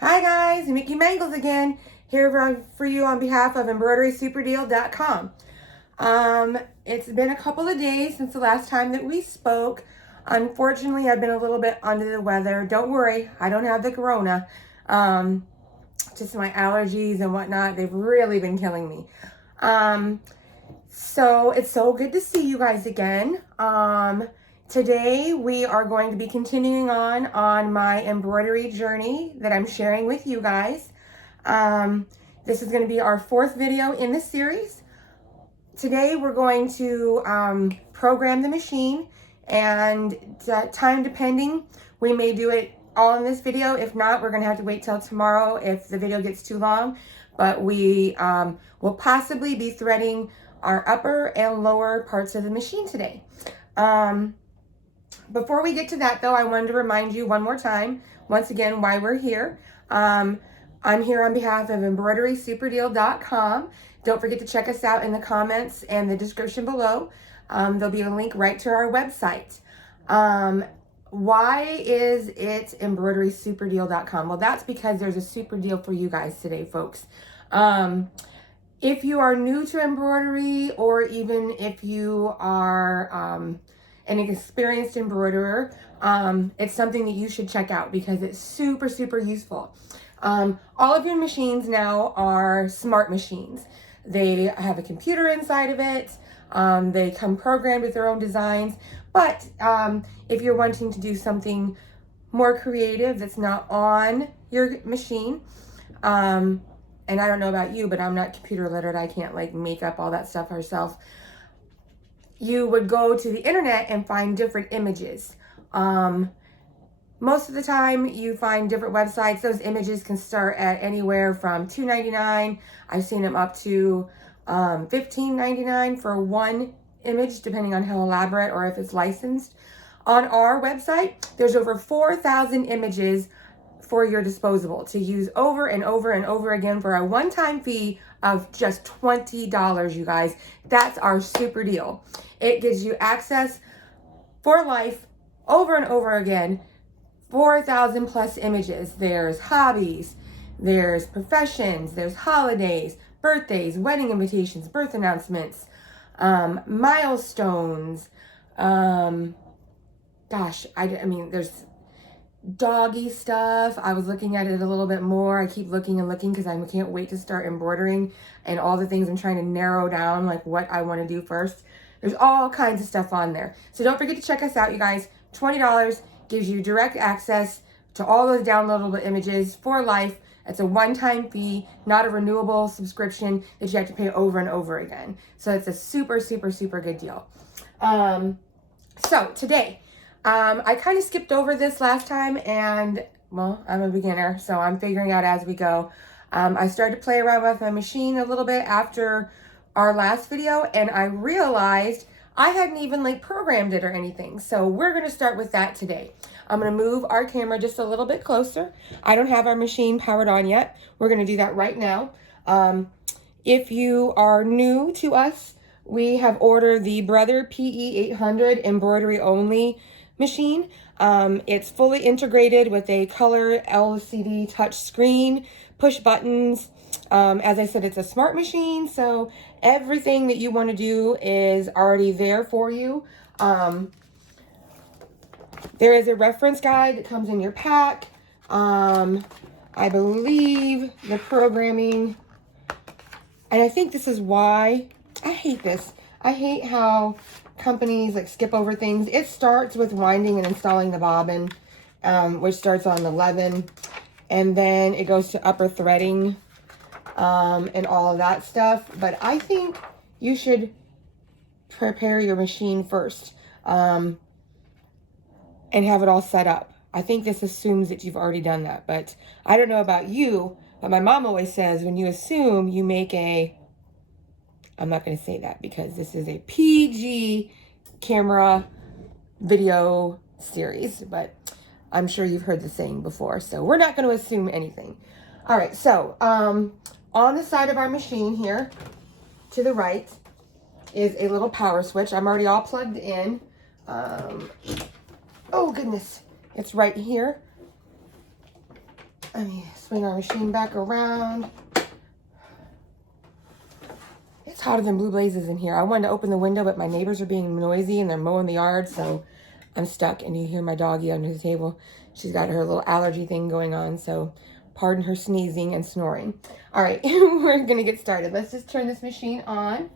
Hi guys, Mickey Mangles again, here for you on behalf of embroiderysuperdeal.com. It's been a couple of days since the last time that we spoke. Unfortunately, I've been a little bit under the weather. Don't worry, I don't have the corona. Just my allergies and whatnot, they've really been killing me. So it's so good to see you guys again. Today we are going to be continuing on my embroidery journey that I'm sharing with you guys. This is going to be our fourth video in this series. Today we're going to program the machine, and time depending, we may do it all in this video. If not, we're going to have to wait till tomorrow if the video gets too long. But we will possibly be threading our upper and lower parts of the machine today. Before we get to that though, I wanted to remind you one more time, once again, why we're here. I'm here on behalf of embroiderysuperdeal.com. Don't forget to check us out in the comments and the description below. There'll be a link right to our website. Why is it embroiderysuperdeal.com? Well, that's because there's a super deal for you guys today, folks. If you are new to embroidery, or even if you are an experienced embroiderer, it's something that you should check out because it's super, super useful. All of your machines now are smart machines. They have a computer inside of it. They come programmed with their own designs. But if you're wanting to do something more creative that's not on your machine, and I don't know about you, but I'm not computer literate. I can't like make up all that stuff ourselves. You would go to the internet and find different images. Most of the time you find different websites. Those images can start at anywhere from $2.99. I've seen them up to $15.99 for one image, depending on how elaborate or if it's licensed. On our website, there's over 4,000 images for your disposable to use over and over and over again for a one-time fee of just $20, you guys. That's our super deal. It gives you access for life over and over again. 4,000 plus images. There's hobbies, there's professions, there's holidays, birthdays, wedding invitations, birth announcements, milestones. I mean, there's doggy stuff. I was looking at it a little bit more. I keep looking and looking because I can't wait to start embroidering, and all the things I'm trying to narrow down, like what I want to do first. There's all kinds of stuff on there. So don't forget to check us out, you guys. $20 gives you direct access to all those downloadable images for life. It's a one-time fee, not a renewable subscription that you have to pay over and over again. So it's a super, super, super good deal. So today, I kind of skipped over this last time, and well, I'm a beginner, so I'm figuring out as we go. I started to play around with my machine a little bit after our last video, and I realized I hadn't even like programmed it or anything. So we're going to start with that today. I'm going to move our camera just a little bit closer. I don't have our machine powered on yet. We're going to do that right now. If you are new to us, we have ordered the Brother PE800 embroidery only machine. It's fully integrated with a color LCD touch screen, push buttons. As I said, it's a smart machine, so everything that you want to do is already there for you. There is a reference guide that comes in your pack. I believe the programming, and I think this is why I hate this. I hate how companies like skip over things. It starts with winding and installing the bobbin, which starts on 11, and then it goes to upper threading, and all of that stuff. But I think you should prepare your machine first, and have it all set up. I think this assumes that you've already done that, but I don't know about you, but my mom always says when you assume, you make a, I'm not going to say that because this is a PG camera video series, but I'm sure you've heard the saying before, so we're not going to assume anything. All right, so on the side of our machine here to the right is a little power switch. I'm already all plugged in. Oh goodness, it's right here. Let me swing our machine back around. It's hotter than blue blazes in here. I wanted to open the window, but my neighbors are being noisy and they're mowing the yard, so I'm stuck. And you hear my doggy under the table. She's got her little allergy thing going on, so pardon her sneezing and snoring. All right, we're gonna get started. Let's just turn this machine on.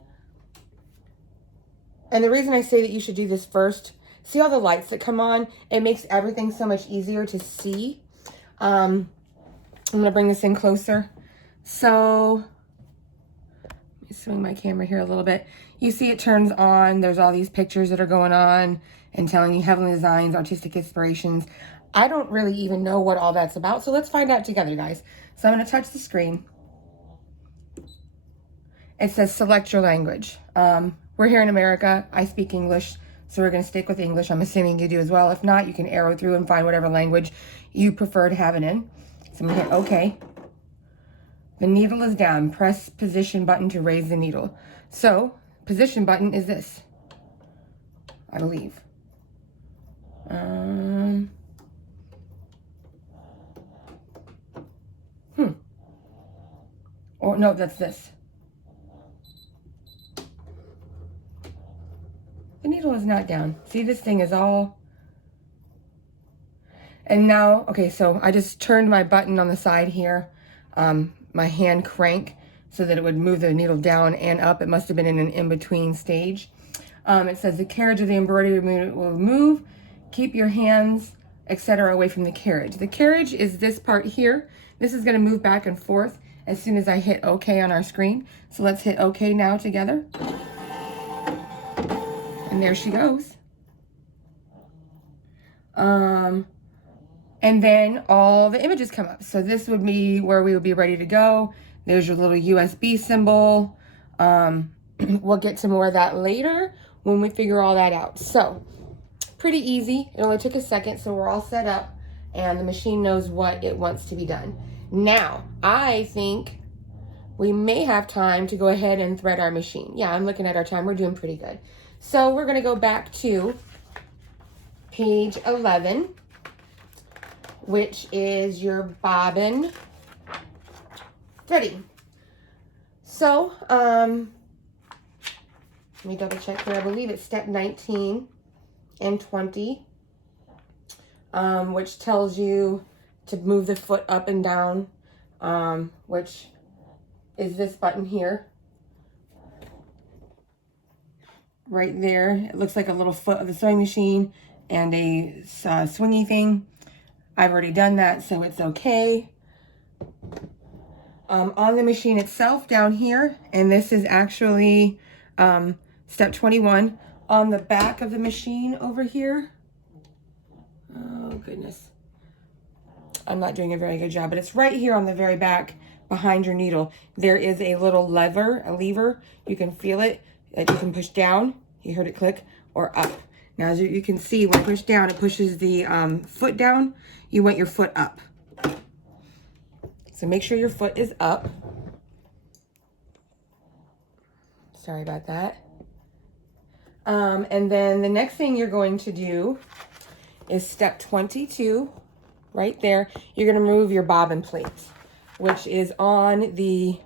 And the reason I say that you should do this first, see all the lights that come on? It makes everything so much easier to see. I'm gonna bring this in closer. So, let me swing my camera here a little bit. You see it turns on. There's all these pictures that are going on and telling you heavenly designs, artistic inspirations. I don't really even know what all that's about. So let's find out together, guys. So I'm gonna touch the screen. It says select your language. We're here in America. I speak English, so we're going to stick with English. I'm assuming you do as well. If not, you can arrow through and find whatever language you prefer to have it in. So I'm going to hit OK. The needle is down. Press position button to raise the needle. So, position button is this, I believe. Oh, no, that's this. The needle is not down. See, this thing is all... And now, okay, so I just turned my button on the side here, my hand crank, so that it would move the needle down and up. It must have been in an in-between stage. It says the carriage of the embroidery will move. Keep your hands, etc., away from the carriage. The carriage is this part here. This is going to move back and forth as soon as I hit OK on our screen. So let's hit OK now together. And there she goes. And then all the images come up. So this would be where we would be ready to go. There's your little USB symbol. We'll get to more of that later when we figure all that out. So pretty easy. It only took a second, so we're all set up and the machine knows what it wants to be done. Now, I think we may have time to go ahead and thread our machine. Yeah, I'm looking at our time. We're doing pretty good. So we're going to go back to page 11, which is your bobbin threading. So, let me double check here. I believe it's step 19 and 20, which tells you to move the foot up and down, which is this button here. Right there, it looks like a little foot of the sewing machine and a swingy thing. I've already done that, so it's okay. On the machine itself down here, and this is actually step 21, on the back of the machine over here. Oh goodness, I'm not doing a very good job, but it's right here on the very back behind your needle. There is a little lever, you can feel it, that you can push down, you heard it click, or up. Now as you can see, when I push down, it pushes the foot down. You want your foot up. So make sure your foot is up. Sorry about that. And then the next thing you're going to do is step 22, right there. You're going to remove your bobbin plate, which is on the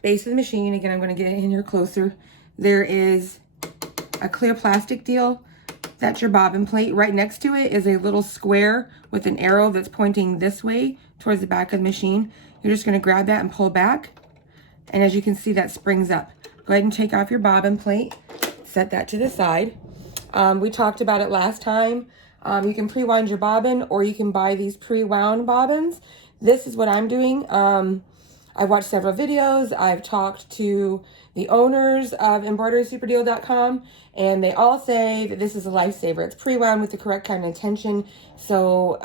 base of the machine. Again, I'm going to get in here closer. There is a clear plastic deal. That's your bobbin plate. Right next to it is a little square with an arrow that's pointing this way towards the back of the machine. You're just going to grab that and pull back. And as you can see, that springs up. Go ahead and take off your bobbin plate. Set that to the side. We talked about it last time. You can pre-wind your bobbin, or you can buy these pre-wound bobbins. This is what I'm doing. I've watched several videos. I've talked to the owners of embroiderysuperdeal.com, and they all say that this is a lifesaver. It's pre-wound with the correct kind of tension. So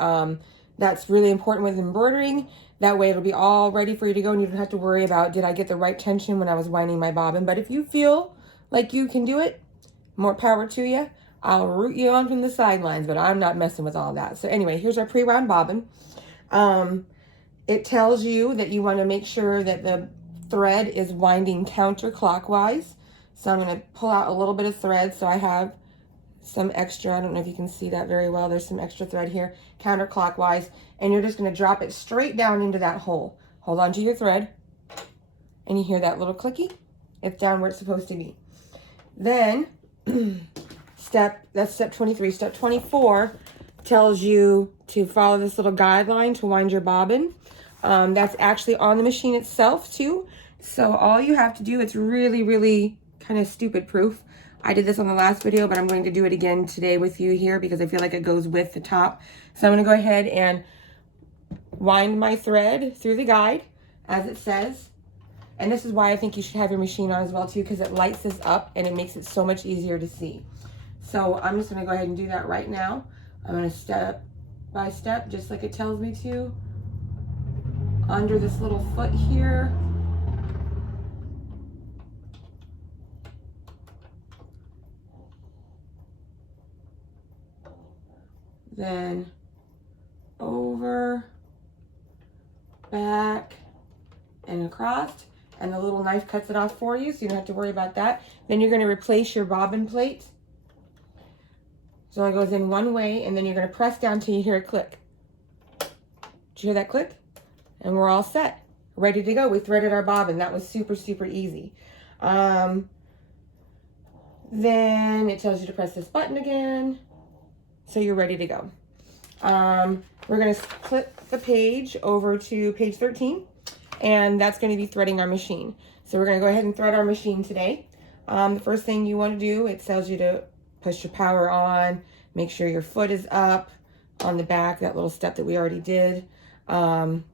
that's really important with embroidering. That way it'll be all ready for you to go, and you don't have to worry about, did I get the right tension when I was winding my bobbin? But if you feel like you can do it, more power to you. I'll root you on from the sidelines, but I'm not messing with all that. So anyway, here's our pre-wound bobbin. It tells you that you want to make sure that the thread is winding counterclockwise. So I'm going to pull out a little bit of thread. So I have some extra, I don't know if you can see that very well, there's some extra thread here, counterclockwise, and you're just gonna drop it straight down into that hole. Hold on to your thread, and you hear that little clicky? It's down where it's supposed to be. Then, that's step 23. Step 24 tells you to follow this little guideline to wind your bobbin. That's actually on the machine itself too. So all you have to do, it's really, really kind of stupid proof. I did this on the last video, but I'm going to do it again today with you here because I feel like it goes with the top. So I'm going to go ahead and wind my thread through the guide as it says. And this is why I think you should have your machine on as well too, because it lights this up and it makes it so much easier to see. So I'm just going to go ahead and do that right now. I'm going to step by step, just like it tells me to, under this little foot here. Then over, back, and across. And the little knife cuts it off for you, so you don't have to worry about that. Then you're going to replace your bobbin plate. So it goes in one way, and then you're going to press down till you hear a click. Did you hear that click? And we're all set. Ready to go. We threaded our bobbin. That was super, super easy. Then it tells you to press this button again. So you're ready to go. We're going to flip the page over to page 13. And that's going to be threading our machine. So we're going to go ahead and thread our machine today. The first thing you want to do, it tells you to push your power on, make sure your foot is up on the back, that little step that we already did. Then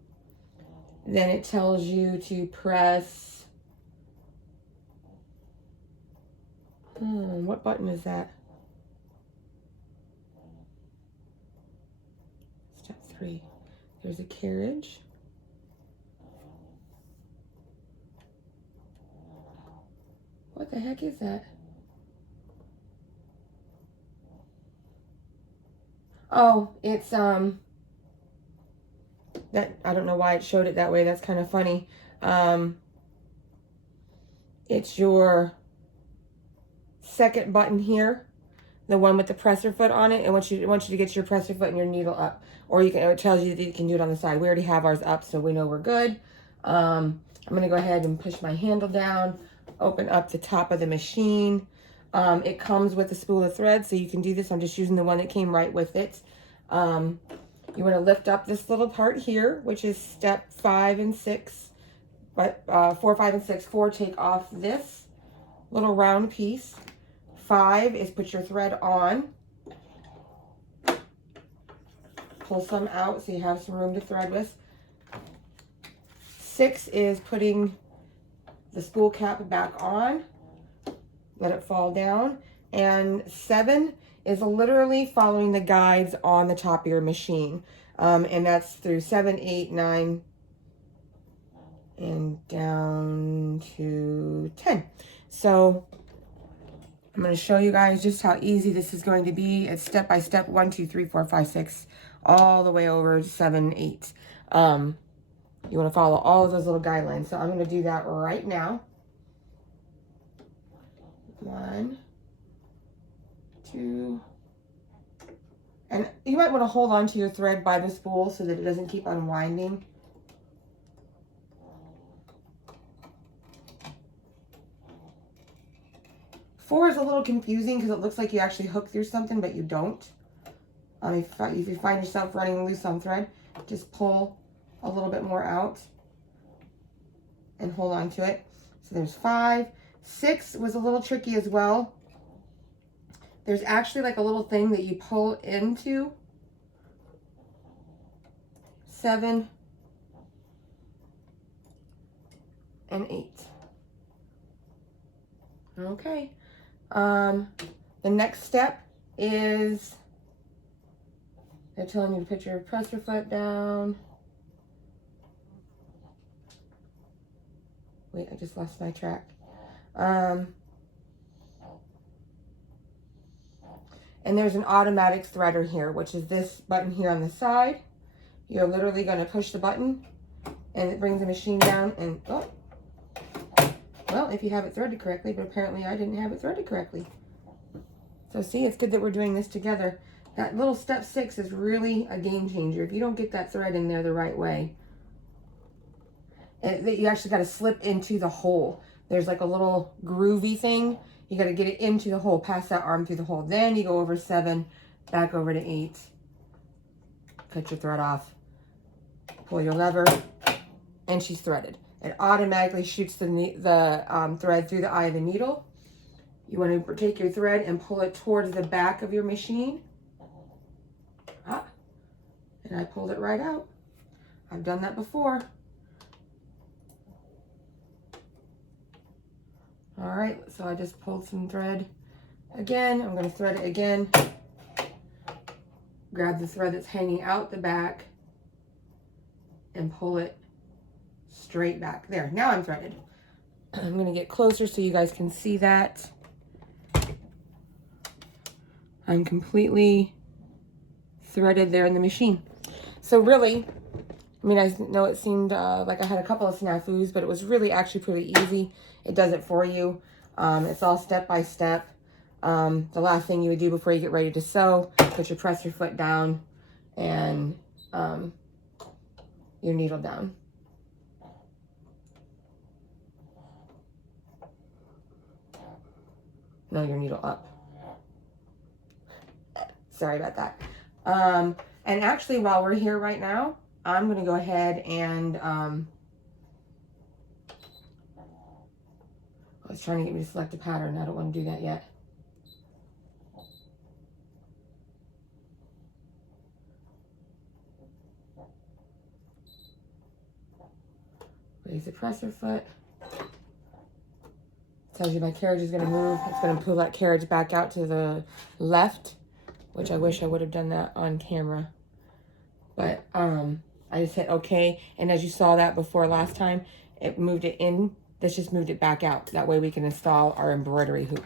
it tells you to press, what button is that? Step 3. There's a carriage. What the heck is that? Oh, it's, that, I don't know why it showed it that way. That's kind of funny. It's your second button here, the one with the presser foot on it. It wants you to get your presser foot and your needle up. Or it tells you that you can do it on the side. We already have ours up, so we know we're good. I'm going to go ahead and push my handle down. Open up the top of the machine. It comes with a spool of thread, so you can do this. I'm just using the one that came right with it. You want to lift up this little part here, which is step 5 and 6. But 4, 5, and 6. 4, take off this little round piece. 5 is put your thread on. Pull some out so you have some room to thread with. 6 is putting the spool cap back on, let it fall down, and 7 is literally following the guides on the top of your machine, and that's through 7, 8, 9, and down to 10. So I'm going to show you guys just how easy this is going to be. It's step by step, 1, 2, 3, 4, 5, 6, all the way over to 7, 8. You want to follow all of those little guidelines. So I'm going to do that right now. 1, 2. And you might want to hold on to your thread by the spool so that it doesn't keep unwinding. Four is a little confusing because it looks like you actually hook through something, but you don't. If you find yourself running loose on thread, just pull a little bit more out and hold on to it. So there's 5. 6 was a little tricky as well. There's actually like a little thing that you pull into. 7 and 8. Okay. The next step is they're telling you to put your presser foot down. Wait, I just lost my track. And there's an automatic threader here, which is this button here on the side. You're literally going to push the button and it brings the machine down and, oh, well, if you have it threaded correctly, but apparently I didn't have it threaded correctly. So see, it's good that we're doing this together. That little step 6 is really a game changer. If you don't get that thread in there the right way, you actually got to slip into the hole. There's like a little groovy thing. You got to get it into the hole, pass that arm through the hole. Then you go over 7, back over to 8. Cut your thread off. Pull your lever, and she's threaded. It automatically shoots the thread through the eye of the needle. You want to take your thread and pull it towards the back of your machine. Ah, and I pulled it right out. I've done that before. All right, so I just pulled some thread again. I'm going to thread it again. Grab the thread that's hanging out the back and pull it straight back. There, now I'm threaded. I'm going to get closer so you guys can see that. I'm completely threaded there in the machine. So really, I mean, I know it seemed like I had a couple of snafus, but it was really actually pretty easy. It does it for you. It's all step by step. The last thing you would do before you get ready to sew, put your presser foot down and your needle down. No, your needle up. Sorry about that. And actually, while we're here right now, I'm going to go ahead and I was trying to get me to select a pattern. I don't want to do that yet. Raise the presser foot. Tells you my carriage is going to move. It's going to pull that carriage back out to the left, which I wish I would have done that on camera. But I just hit OK. And as you saw that before last time, it moved it in. This just moved it back out. That way we can install our embroidery hoop,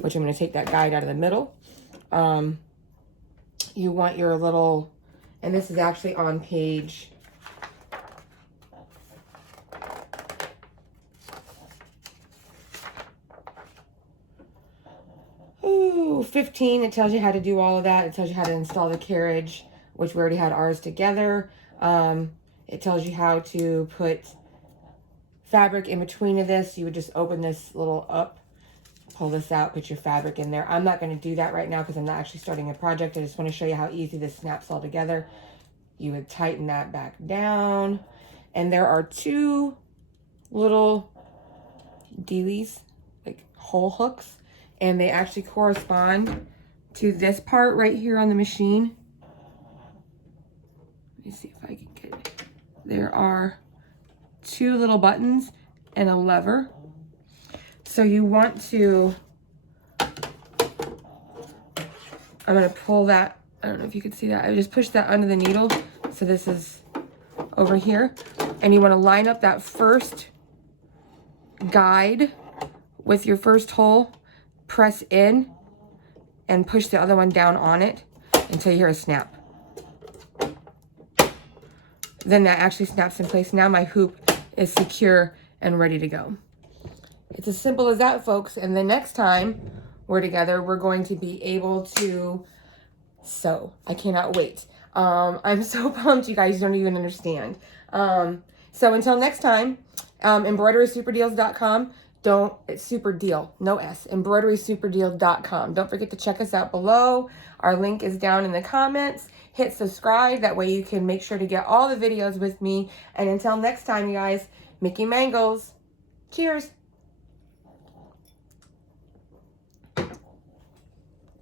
which I'm going to take that guide out of the middle. You want your little, and this is actually on page 15. It tells you how to do all of that. It tells you how to install the carriage, which we already had ours together. It tells you how to put fabric in between of this. You would just open this little up, pull this out, put your fabric in there. I'm not going to do that right now because I'm not actually starting a project. I just want to show you how easy this snaps all together. You would tighten that back down. And there are 2 little dealies, like hole hooks, and they actually correspond to this part right here on the machine. Let me see if I can get it. There are 2 little buttons and a lever. So you want to, I'm going to pull that, I don't know if you can see that. I just push that under the needle. So this is over here. And you want to line up that first guide with your first hole, press in, and push the other one down on it until you hear a snap. Then that actually snaps in place. Now my hoop is secure and ready to go. It's as simple as that, folks. And the next time we're together, we're going to be able to sew. I cannot wait. I'm so pumped, you guys don't even understand. So until next time, embroiderysuperdeals.com. It's super deal, no S, embroiderysuperdeal.com. Don't forget to check us out below. Our link is down in the comments. Hit subscribe. That way you can make sure to get all the videos with me. And until next time, you guys, Mickey Mangles. Cheers.